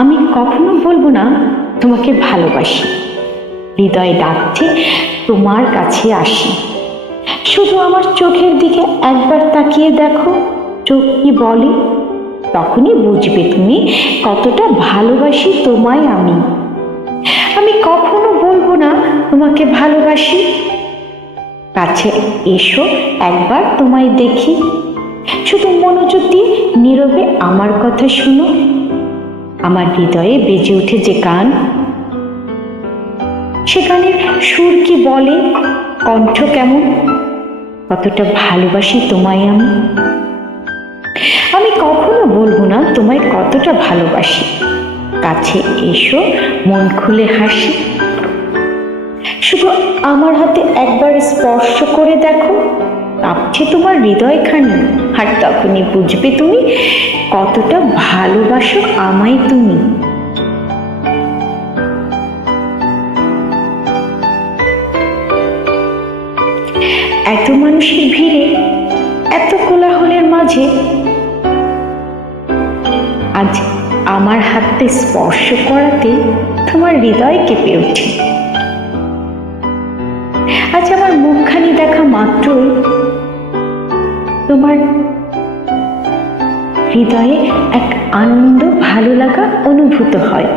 আমি কখনো বলবো না তোমাকে ভালোবাসি। হৃদয়ে ডাকছে তোমার কাছে আসি। শুধু আমার চোখের দিকে একবার তাকিয়ে দেখো, চোখ কি বলে, তখনই বুঝবে তুমি কতটা ভালোবাসি তোমায় আমি। আমি কখনো বলবো না তোমাকে ভালোবাসি। কাছে এসো একবার তোমায় দেখি, শুধু মনোযোগ দিয়ে নীরবে আমার কথা শুনো। আমার হৃদয়ে বেজে উঠে যে গান, সে গানের সুর কি বলে, কণ্ঠ কেমন, কতটা ভালোবাসি তোমায় আমি। আমি কখনো বলবো না তোমায় কতটা ভালোবাসি। কাছে এসো মন খুলে হাসি, শুধু আমার হাতে একবার স্পর্শ করে দেখো, কাঁপছে তোমার হৃদয়খানি। আর তখনই বুঝবে তুমি কতটা ভালোবাসো আমায় তুমি। এত মানুষের ভিড়ে, এত কোলাহলের মাঝে আজ আমার হাতে স্পর্শ করাতে তোমার হৃদয় কেঁপে ওঠে। আজ আমার মুখখানি দেখা মাত্রই তোমার হৃদয়ে এক আনন্দ, ভালো লাগা অনুভূত হয়।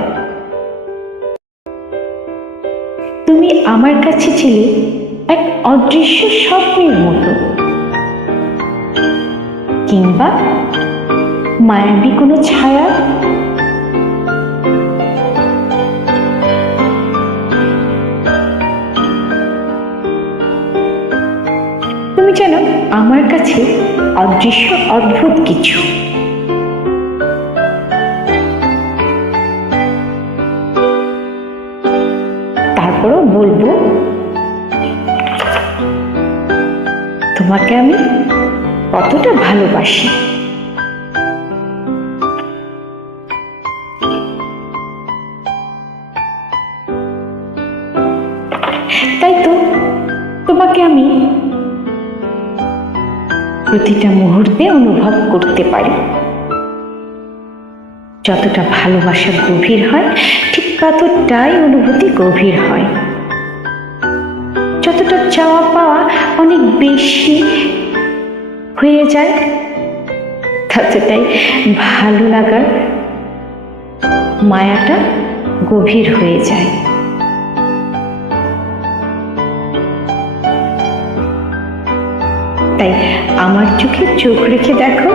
তুমি আমার কাছে ছিলে এক অদৃশ্য স্বপ্নের মতো, কিংবা মায়াবী কোনো ছায়া। তুমি যেন আমার কাছে অদৃশ্য, অদ্ভুত কিছু। তারপরও বলবো তোমাকে আমি কতটা ভালোবাসি। তাই তো তোমাকে আমি প্রতিটা মুহূর্তে অনুভব করতে পারি। যতটা ভালোবাসা গভীর হয়, ঠিক ততটাই অনুভূতি গভীর হয়। যতটা চাওয়া পাওয়া অনেক বেশি হয়ে যায়, ততটাই ভালো লাগার মায়াটা গভীর হয়ে যায়। তাই আমার চোখে চোখ রেখে দেখো,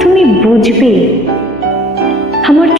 তুমি বুঝবে আমার